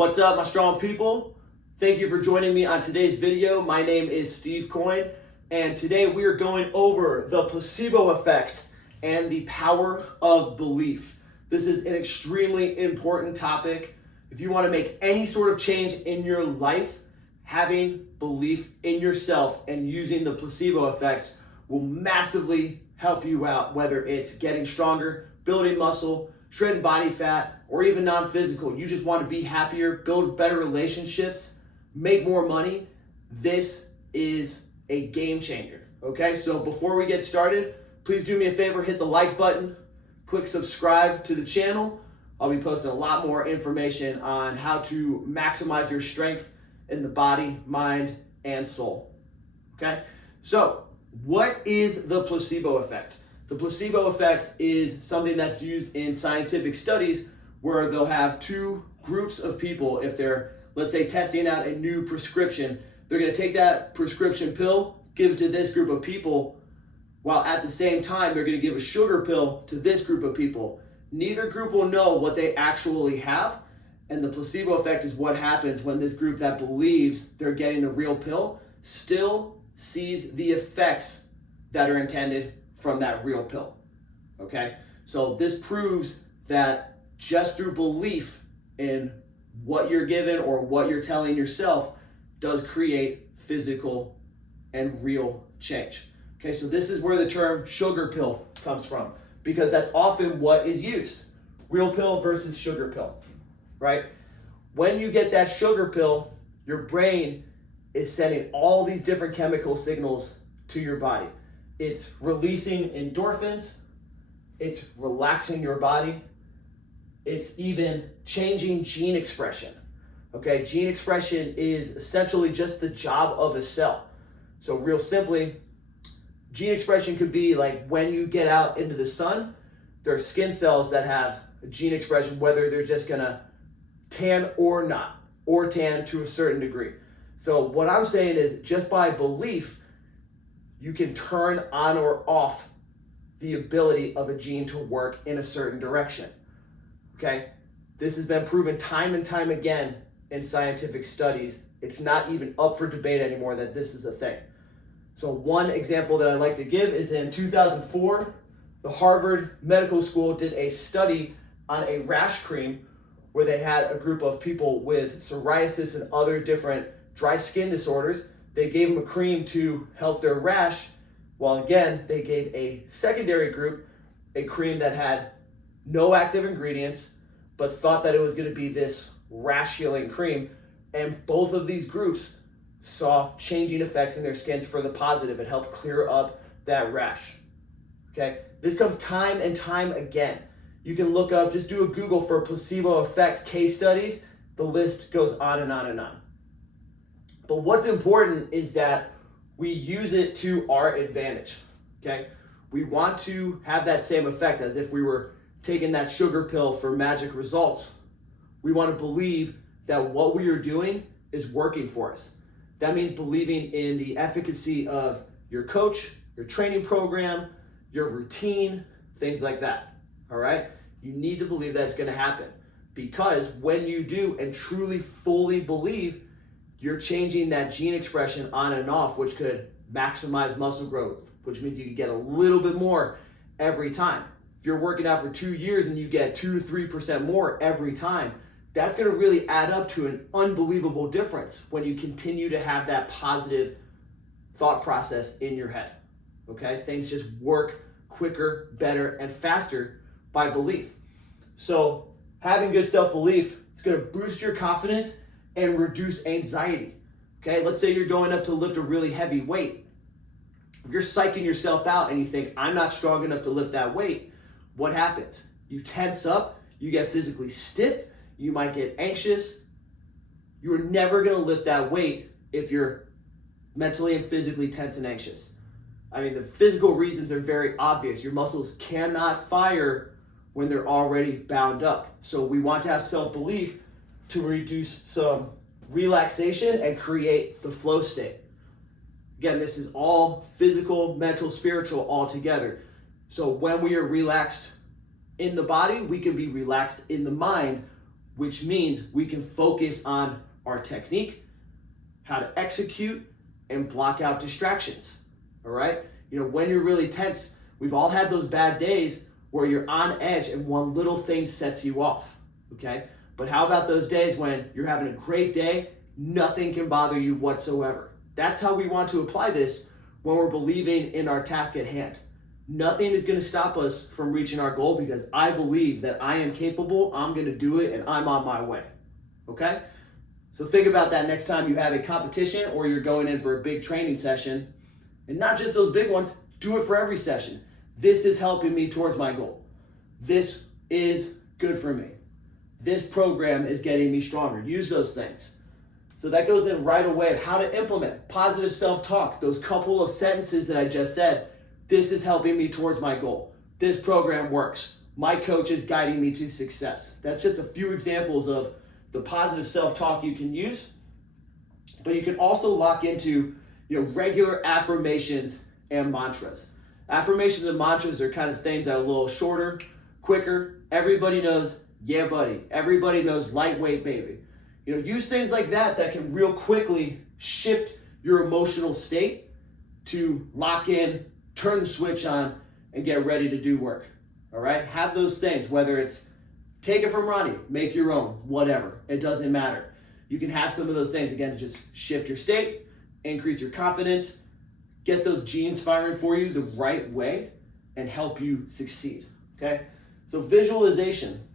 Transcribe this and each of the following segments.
What's up, my strong people? Thank you for joining me on today's video. My name is Steve Coyne, and today we are going over the placebo effect and the power of belief. This is an extremely important topic. If you want to make any sort of change in your life, having belief in yourself and using the placebo effect will massively help you out, whether it's getting stronger, building muscle, shredding body fat, or even non-physical. You just want to be happier, build better relationships, make more money. This is a game changer, okay? So before we get started, please do me a favor, hit the like button, click subscribe to the channel. I'll be posting a lot more information on how to maximize your strength in the body, mind, and soul, okay? So what is the placebo effect? The placebo effect is something that's used in scientific studies where they'll have two groups of people. If they're, let's say, testing out a new prescription, they're gonna take that prescription pill, give it to this group of people, while at the same time, they're gonna give a sugar pill to this group of people. Neither group will know what they actually have, and the placebo effect is what happens when this group that believes they're getting the real pill still sees the effects that are intended from that real pill, okay? So this proves that just through belief in what you're given or what you're telling yourself does create physical and real change. Okay, so this is where the term sugar pill comes from, because that's often what is used. Real pill versus sugar pill, right? When you get that sugar pill, your brain is sending all these different chemical signals to your body. It's releasing endorphins, it's relaxing your body, it's even changing gene expression. Okay, gene expression is essentially just the job of a cell. So real simply, gene expression could be like when you get out into the sun, there are skin cells that have gene expression, whether they're just gonna tan or not, or tan to a certain degree. So what I'm saying is just by belief, you can turn on or off the ability of a gene to work in a certain direction, okay? This has been proven time and time again in scientific studies. It's not even up for debate anymore that this is a thing. So one example that I like to give is in 2004, the Harvard Medical School did a study on a rash cream where they had a group of people with psoriasis and other different dry skin disorders. They gave them a cream to help their rash, while again, they gave a secondary group a cream that had no active ingredients, but thought that it was gonna be this rash healing cream. And both of these groups saw changing effects in their skins for the positive. It helped clear up that rash, okay? This comes time and time again. You can look up, just do a Google for placebo effect case studies. The list goes on and on and on. But what's important is that we use it to our advantage, okay? We want to have that same effect as if we were taking that sugar pill for magic results. We want to believe that what we are doing is working for us. That means believing in the efficacy of your coach, your training program, your routine, things like that, all right? You need to believe that it's gonna happen, because when you do and truly fully believe, you're changing that gene expression on and off, which could maximize muscle growth, which means you can get a little bit more every time. If you're working out for 2 years and you get 2 to 3% more every time, that's gonna really add up to an unbelievable difference when you continue to have that positive thought process in your head, okay? Things just work quicker, better, and faster by belief. So having good self-belief is gonna boost your confidence and reduce anxiety, okay? Let's say you're going up to lift a really heavy weight. If you're psyching yourself out and you think, I'm not strong enough to lift that weight, what happens? You tense up, you get physically stiff, you might get anxious. You're never gonna lift that weight if you're mentally and physically tense and anxious. I mean, the physical reasons are very obvious. Your muscles cannot fire when they're already bound up. So we want to have self-belief to reduce some relaxation and create the flow state. Again, this is all physical, mental, spiritual all together. So when we are relaxed in the body, we can be relaxed in the mind which means we can focus on our technique, how to execute, and block out distractions. All right? When you're really tense, we've all had those bad days where you're on edge and one little thing sets you off. Okay? But how about those days when you're having a great day, nothing can bother you whatsoever? That's how we want to apply this when we're believing in our task at hand. Nothing is going to stop us from reaching our goal because I believe that I am capable, I'm going to do it, and I'm on my way. Okay? So think about that next time you have a competition or you're going in for a big training session. And not just those big ones, do it for every session. This is helping me towards my goal. This is good for me. This program is getting me stronger. Use those things. So that goes in right away of how to implement positive self-talk. Those couple of sentences that I just said. This is helping me towards my goal. This program works. My coach is guiding me to success. That's just a few examples of the positive self-talk you can use. But you can also lock into regular affirmations and mantras. Affirmations and mantras are kind of things that are a little shorter, quicker. Everybody knows, yeah, buddy. Everybody knows, lightweight, baby. Use things like that can real quickly shift your emotional state to lock in, turn the switch on, and get ready to do work. All right? Have those things, whether it's take it from Ronnie, make your own, whatever. It doesn't matter. You can have some of those things, again, to just shift your state, increase your confidence, get those genes firing for you the right way, and help you succeed. Okay? So visualization.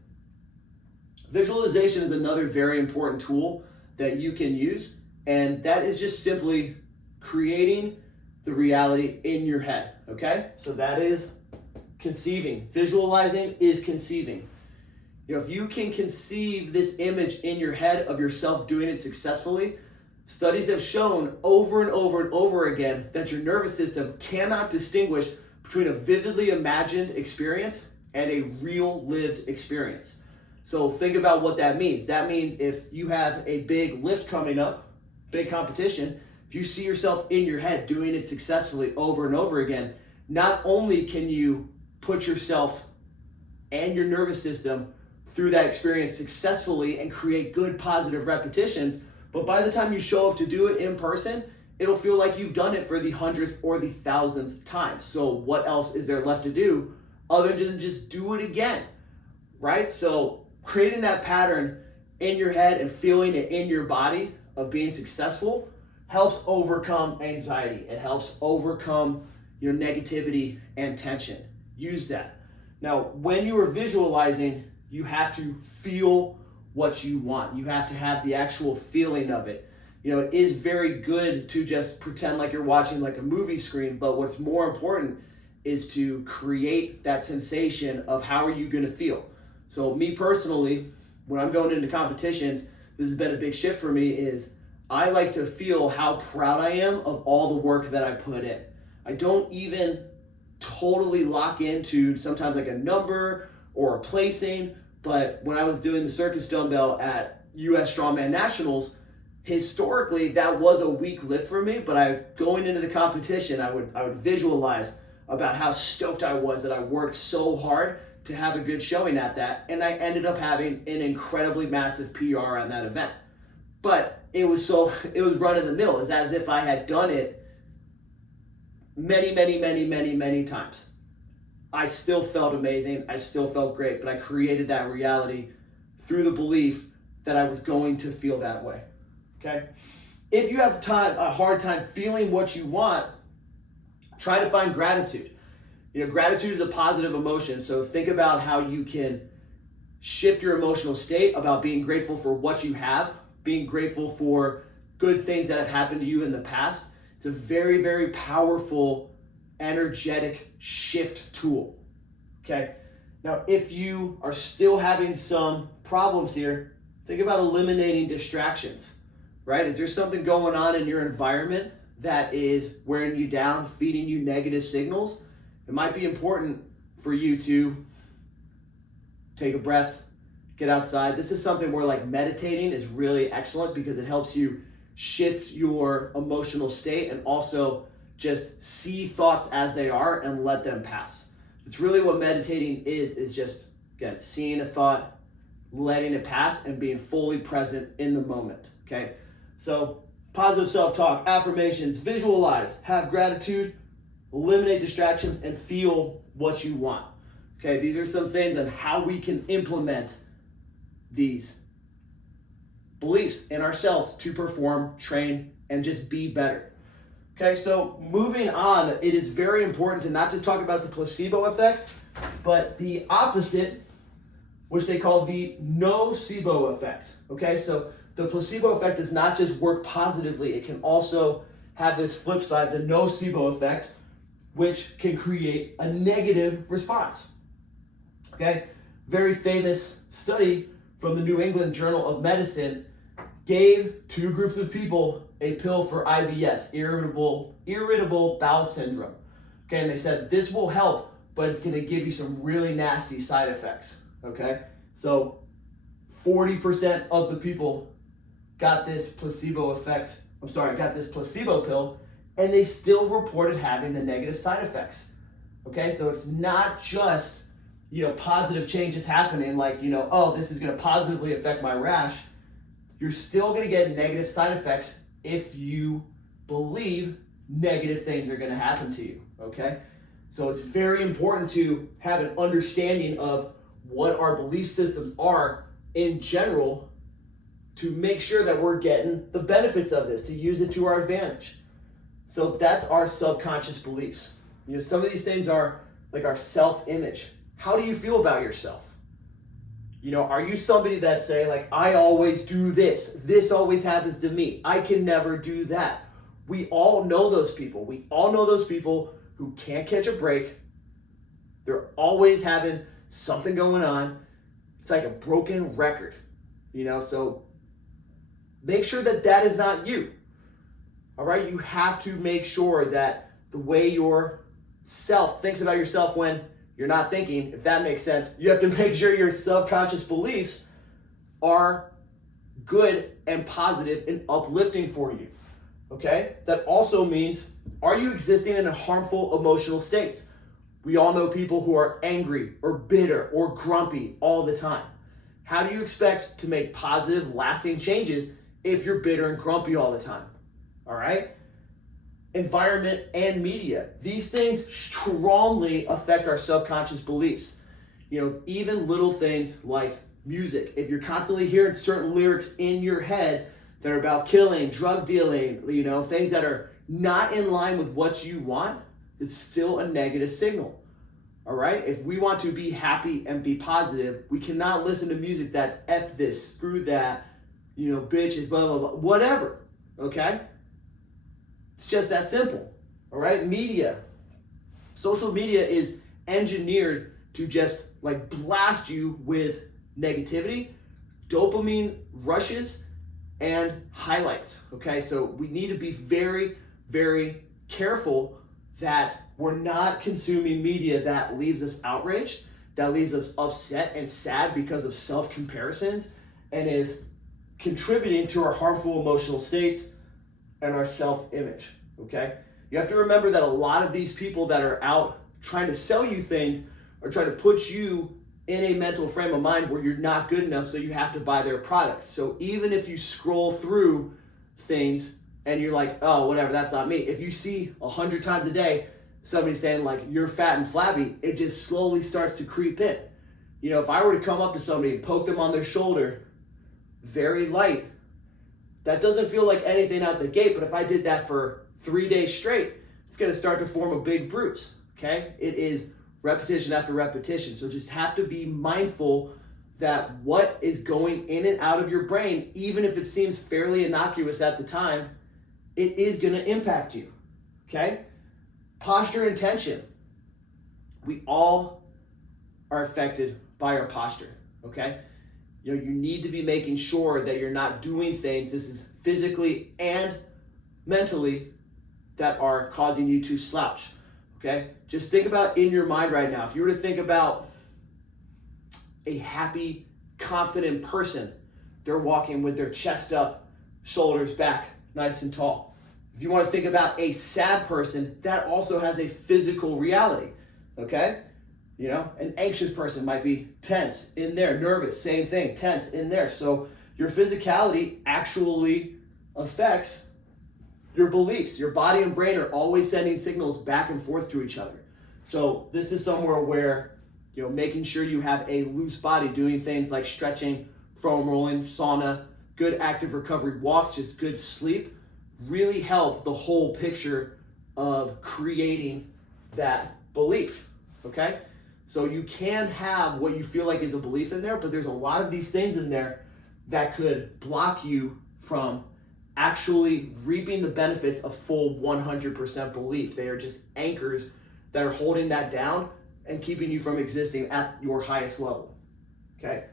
Visualization is another very important tool that you can use, and that is just simply creating the reality in your head, okay? So that is conceiving. Visualizing is conceiving. If you can conceive this image in your head of yourself doing it successfully, studies have shown over and over and over again that your nervous system cannot distinguish between a vividly imagined experience and a real lived experience. So think about what that means. That means if you have a big lift coming up, big competition, if you see yourself in your head doing it successfully over and over again, not only can you put yourself and your nervous system through that experience successfully and create good positive repetitions, but by the time you show up to do it in person, it'll feel like you've done it for the 100th or the 1,000th time. So what else is there left to do other than just do it again, right? So creating that pattern in your head and feeling it in your body of being successful helps overcome anxiety. It helps overcome your negativity and tension. Use that. Now, when you are visualizing, you have to feel what you want. You have to have the actual feeling of it. It is very good to just pretend like you're watching like a movie screen, but what's more important is to create that sensation of how are you going to feel. So me personally, when I'm going into competitions, this has been a big shift for me, is I like to feel how proud I am of all the work that I put in. I don't even totally lock into sometimes like a number or a placing, but when I was doing the circus dumbbell at US Strongman Nationals, historically that was a weak lift for me, but going into the competition, I would visualize about how stoked I was that I worked so hard to have a good showing at that, and I ended up having an incredibly massive PR on that event. But it was run of the mill. It's as if I had done it many times. I still felt amazing. I still felt great, but I created that reality through the belief that I was going to feel that way. Okay? If you have a hard time feeling what you want, try to find gratitude. Gratitude is a positive emotion, so think about how you can shift your emotional state about being grateful for what you have, being grateful for good things that have happened to you in the past. It's a very, very powerful, energetic shift tool, okay? Now, if you are still having some problems here, think about eliminating distractions, right? Is there something going on in your environment that is wearing you down, feeding you negative signals? It might be important for you to take a breath, get outside. This is something where like meditating is really excellent because it helps you shift your emotional state and also just see thoughts as they are and let them pass. It's really what meditating is just, again, seeing a thought, letting it pass and being fully present in the moment, okay? So positive self-talk, affirmations, visualize, have gratitude, eliminate distractions, and feel what you want. Okay, these are some things on how we can implement these beliefs in ourselves to perform, train, and just be better. Okay, so moving on, it is very important to not just talk about the placebo effect, but the opposite, which they call the nocebo effect. Okay, so the placebo effect does not just work positively, it can also have this flip side, the nocebo effect, which can create a negative response. Okay, very famous study from the New England Journal of Medicine gave two groups of people a pill for IBS, irritable bowel syndrome. Okay, and they said this will help, but it's going to give you some really nasty side effects. Okay, so 40% of the people got this placebo pill, and they still reported having the negative side effects. Okay, so it's not just, positive changes happening like, oh, this is going to positively affect my rash. You're still going to get negative side effects if you believe negative things are going to happen to you, okay? So it's very important to have an understanding of what our belief systems are in general to make sure that we're getting the benefits of this, to use it to our advantage. So that's our subconscious beliefs. Some of these things are like our self-image. How do you feel about yourself? Are you somebody that say like, I always do this always happens to me, I can never do that? We all know those people. We all know those people who can't catch a break. They're always having something going on. It's like a broken record, so make sure that that is not you. All right, you have to make sure that the way your self thinks about yourself when you're not thinking, if that makes sense, you have to make sure your subconscious beliefs are good and positive and uplifting for you, okay? That also means, are you existing in harmful emotional states? We all know people who are angry or bitter or grumpy all the time. How do you expect to make positive, lasting changes if you're bitter and grumpy all the time? All right? Environment and media. These things strongly affect our subconscious beliefs. Even little things like music. If you're constantly hearing certain lyrics in your head that are about killing, drug dealing, things that are not in line with what you want, it's still a negative signal. All right? If we want to be happy and be positive, we cannot listen to music that's F this, screw that, bitches, blah, blah, blah, whatever. Okay? It's just that simple, all right? Media. Social media is engineered to just like blast you with negativity, dopamine rushes, and highlights, okay? So we need to be very, very careful that we're not consuming media that leaves us outraged, that leaves us upset and sad because of self-comparisons, and is contributing to our harmful emotional states and our self-image, okay? You have to remember that a lot of these people that are out trying to sell you things are trying to put you in a mental frame of mind where you're not good enough, so you have to buy their product. So even if you scroll through things and you're like, oh, whatever, that's not me. If you see 100 times a day somebody saying like, you're fat and flabby, it just slowly starts to creep in. If I were to come up to somebody and poke them on their shoulder, very light, that doesn't feel like anything out the gate, but if I did that for 3 days straight, it's gonna start to form a big bruise, okay? It is repetition after repetition, so just have to be mindful that what is going in and out of your brain, even if it seems fairly innocuous at the time, it is gonna impact you, okay? Posture and tension. We all are affected by our posture, okay? You need to be making sure that you're not doing things, this is physically and mentally, that are causing you to slouch, okay? Just think about in your mind right now, if you were to think about a happy, confident person, they're walking with their chest up, shoulders back, nice and tall. If you want to think about a sad person, that also has a physical reality, okay? You know, an anxious person might be tense in there, nervous, same thing, tense in there. So your physicality actually affects your beliefs. Your body and brain are always sending signals back and forth to each other. So this is somewhere where, you know, making sure you have a loose body, doing things like stretching, foam rolling, sauna, good active recovery walks, just good sleep, really help the whole picture of creating that belief, okay? So you can have what you feel like is a belief in there, but there's a lot of these things in there that could block you from actually reaping the benefits of full 100% belief. They are just anchors that are holding that down and keeping you from existing at your highest level, okay?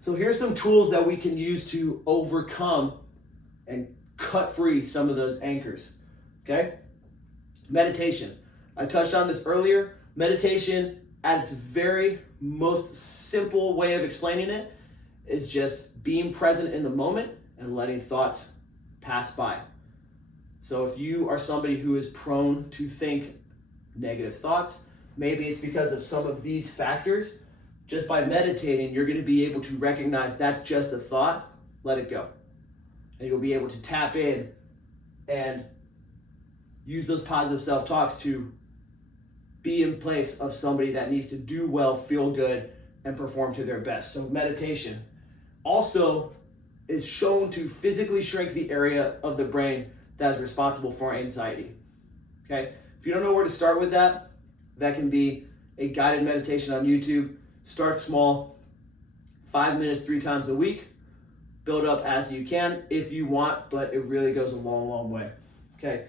So here's some tools that we can use to overcome and cut free some of those anchors, okay? Meditation. I touched on this earlier. Meditation, at its very most simple way of explaining it, is just being present in the moment and letting thoughts pass by. So if you are somebody who is prone to think negative thoughts, maybe it's because of some of these factors. Just by meditating, you're going to be able to recognize that's just a thought, let it go. And you'll be able to tap in and use those positive self-talks to be in place of somebody that needs to do well, feel good, and perform to their best. So meditation also is shown to physically shrink the area of the brain that is responsible for anxiety. Okay? If you don't know where to start with that, that can be a guided meditation on YouTube. Start small, 5 minutes, 3 times a week. Build up as you can if you want, but it really goes a long, long way. Okay?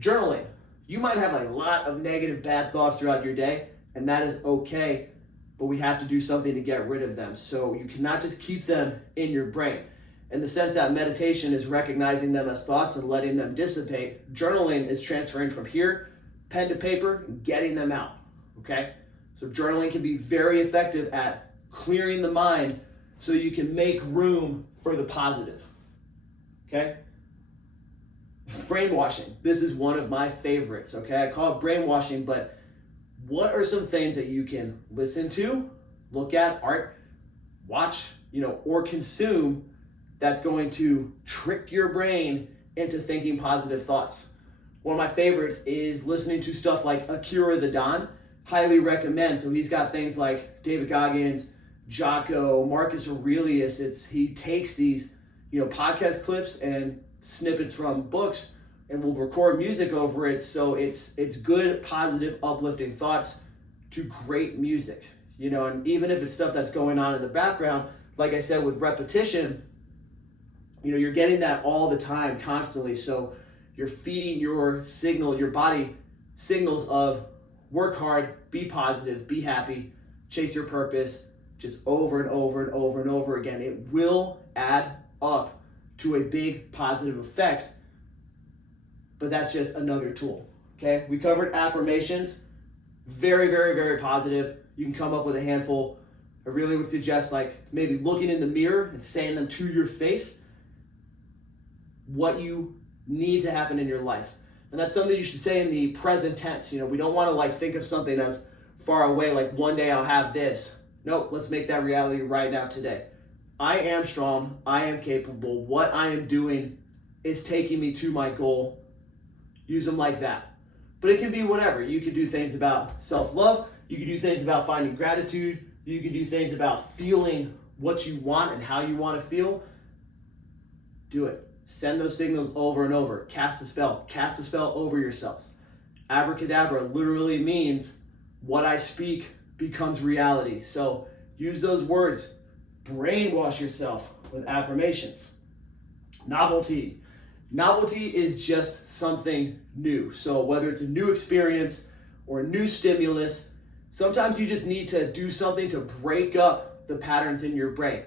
Journaling. You might have a lot of negative, bad thoughts throughout your day, and that is okay, but we have to do something to get rid of them. So you cannot just keep them in your brain. In the sense that meditation is recognizing them as thoughts and letting them dissipate, journaling is transferring from here, pen to paper, and getting them out, okay? So journaling can be very effective at clearing the mind so you can make room for the positive, okay? Brainwashing. This is one of my favorites, okay? I call it brainwashing, but what are some things that you can listen to, look at, art, watch, or consume that's going to trick your brain into thinking positive thoughts? One of my favorites is listening to stuff like Akira the Don. Highly recommend. So he's got things like David Goggins, Jocko, Marcus Aurelius. He takes these, podcast clips and snippets from books and will record music over it. So it's good, positive, uplifting thoughts to great music, and even if it's stuff that's going on in the background, like I said, with repetition, you're getting that all the time, constantly. So you're feeding your body signals of work hard, be positive, be happy, chase your purpose, just over and over and over and over again. It will add up to a big positive effect, but that's just another tool, okay? We covered affirmations, very, very, very positive. You can come up with a handful. I really would suggest maybe looking in the mirror and saying them to your face, what you need to happen in your life. And that's something you should say in the present tense. We don't want to think of something as far away, like one day I'll have this. Nope, let's make that reality right now, today. I am strong, I am capable, what I am doing is taking me to my goal. Use them like that. But it can be whatever. You can do things about self-love, you can do things about finding gratitude, you can do things about feeling what you want and how you want to feel. Do it. Send those signals over and over. Cast a spell over yourselves. Abracadabra literally means what I speak becomes reality. So use those words. Brainwash yourself with affirmations. Novelty. Novelty is just something new. So whether it's a new experience or a new stimulus, sometimes you just need to do something to break up the patterns in your brain.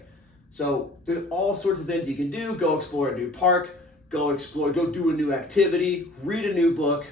So there's all sorts of things you can do. Go explore a new park, go do a new activity, read a new book,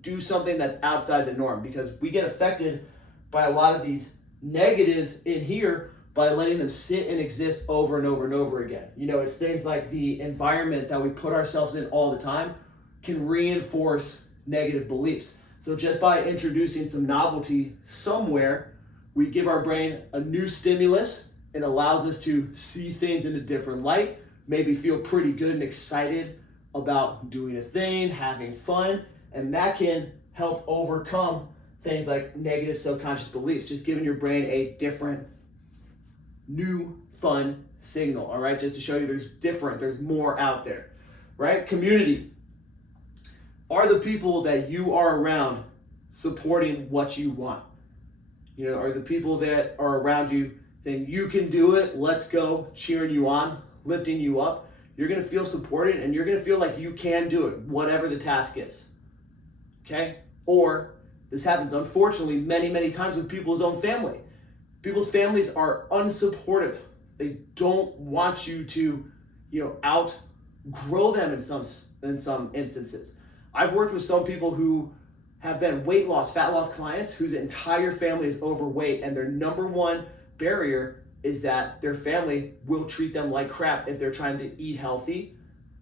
do something that's outside the norm, because we get affected by a lot of these negatives in here by letting them sit and exist over and over and over again. It's things like the environment that we put ourselves in all the time can reinforce negative beliefs. So just by introducing some novelty somewhere, we give our brain a new stimulus. It allows us to see things in a different light, maybe feel pretty good and excited about doing a thing, having fun, and that can help overcome things like negative subconscious beliefs, just giving your brain a different, new, fun signal, all right? Just to show you there's more out there, right? Community. Are the people that you are around supporting what you want? You know, are the people that are around you saying, you can do it, let's go, cheering you on, lifting you up? You're gonna feel supported and you're gonna feel like you can do it, whatever the task is, okay? Or this happens, unfortunately, many, many times with people's own family. People's families are unsupportive. They don't want you to, outgrow them in some instances. I've worked with some people who have been weight loss, fat loss clients whose entire family is overweight, and their number one barrier is that their family will treat them like crap if they're trying to eat healthy.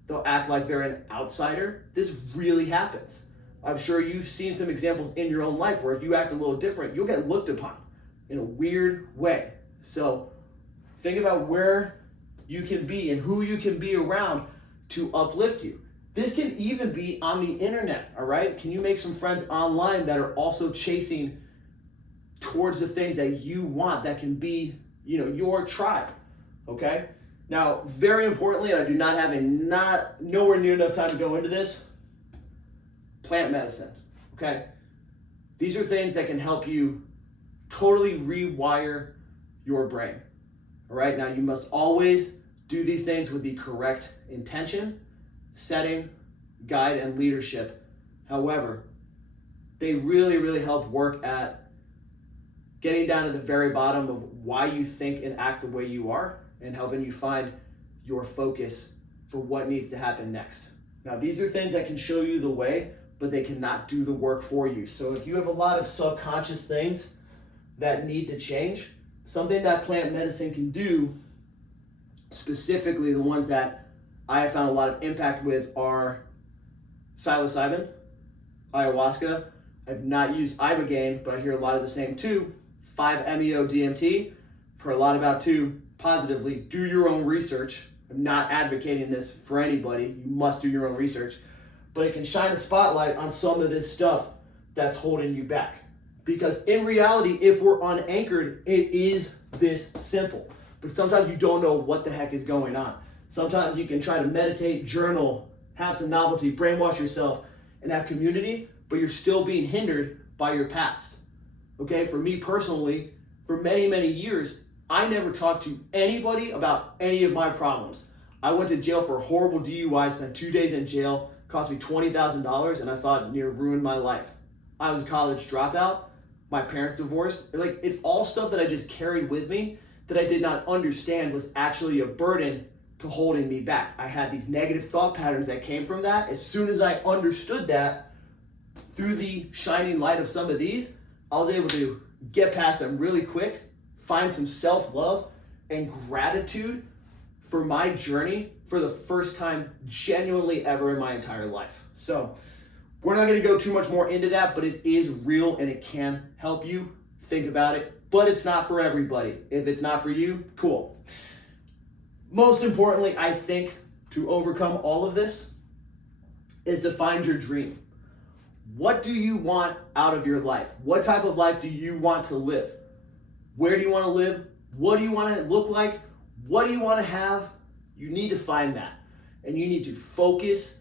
They'll act like they're an outsider. This really happens. I'm sure you've seen some examples in your own life where if you act a little different, you'll get looked upon in a weird way. So think about where you can be and who you can be around to uplift you. This can even be on the internet, all right? Can you make some friends online that are also chasing towards the things that you want that can be, your tribe, okay? Now, very importantly, and I do not have nowhere near enough time to go into this, plant medicine, okay? These are things that can help you totally rewire your brain, all right? Now, you must always do these things with the correct intention, setting, guide, and leadership. However, they really, really help work at getting down to the very bottom of why you think and act the way you are and helping you find your focus for what needs to happen next. Now, these are things that can show you the way, but they cannot do the work for you. So if you have a lot of subconscious things that need to change, something that plant medicine can do, specifically the ones that I have found a lot of impact with, are psilocybin, ayahuasca. I've not used ibogaine, but I hear a lot of the same too. 5-MeO-DMT, I've heard a lot about too, positively. Do your own research. I'm not advocating this for anybody. You must do your own research. But it can shine a spotlight on some of this stuff that's holding you back. Because in reality, if we're unanchored, it is this simple. But sometimes you don't know what the heck is going on. Sometimes you can try to meditate, journal, have some novelty, brainwash yourself, and have community, but you're still being hindered by your past. Okay, for me personally, for many, many years, I never talked to anybody about any of my problems. I went to jail for a horrible DUI, spent 2 days in jail, cost me $20,000, and I thought it near ruined my life. I was a college dropout, my parents divorced. It's all stuff that I just carried with me that I did not understand was actually a burden to holding me back. I had these negative thought patterns that came from that. As soon as I understood that, through the shining light of some of these, I was able to get past them really quick, find some self-love and gratitude for my journey for the first time genuinely ever in my entire life. So we're not gonna go too much more into that, but it is real and it can help you. Think about it, but it's not for everybody. If it's not for you, cool. Most importantly, I think to overcome all of this is to find your dream. What do you want out of your life? What type of life do you want to live? Where do you want to live? What do you want to look like? What do you want to have? You need to find that. And you need to focus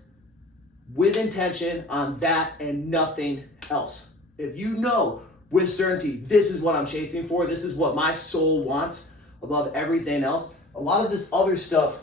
with intention on that and nothing else. If you know with certainty, this is what I'm chasing for, this is what my soul wants above everything else, a lot of this other stuff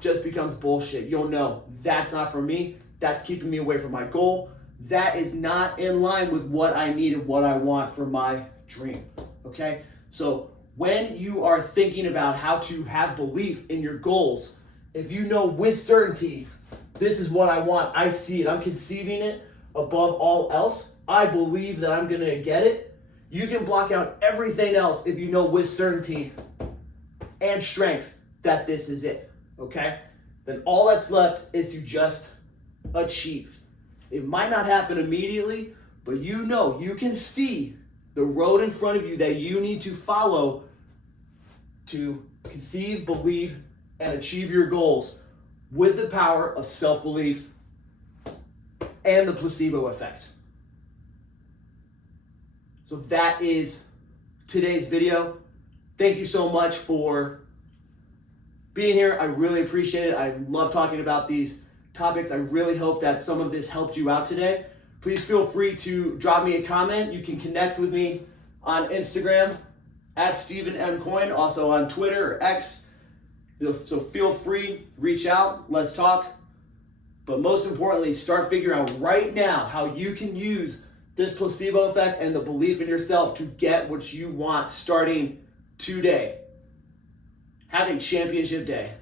just becomes bullshit. You'll know that's not for me. That's keeping me away from my goal. That is not in line with what I need and what I want for my dream. Okay? So when you are thinking about how to have belief in your goals, if you know with certainty, this is what I want, I see it, I'm conceiving it above all else, I believe that I'm gonna get it, you can block out everything else if you know with certainty and strength that this is it, okay? Then all that's left is to just achieve. It might not happen immediately, but you know, you can see the road in front of you that you need to follow to conceive, believe, and achieve your goals with the power of self-belief and the placebo effect. So that is today's video. Thank you so much for being here. I really appreciate it. I love talking about these topics. I really hope that some of this helped you out today. Please feel free to drop me a comment. You can connect with me on Instagram at Stephen M. Coyne, also on Twitter or X. So feel free, reach out, let's talk. But most importantly, start figuring out right now how you can use this placebo effect and the belief in yourself to get what you want starting today. Have a championship day.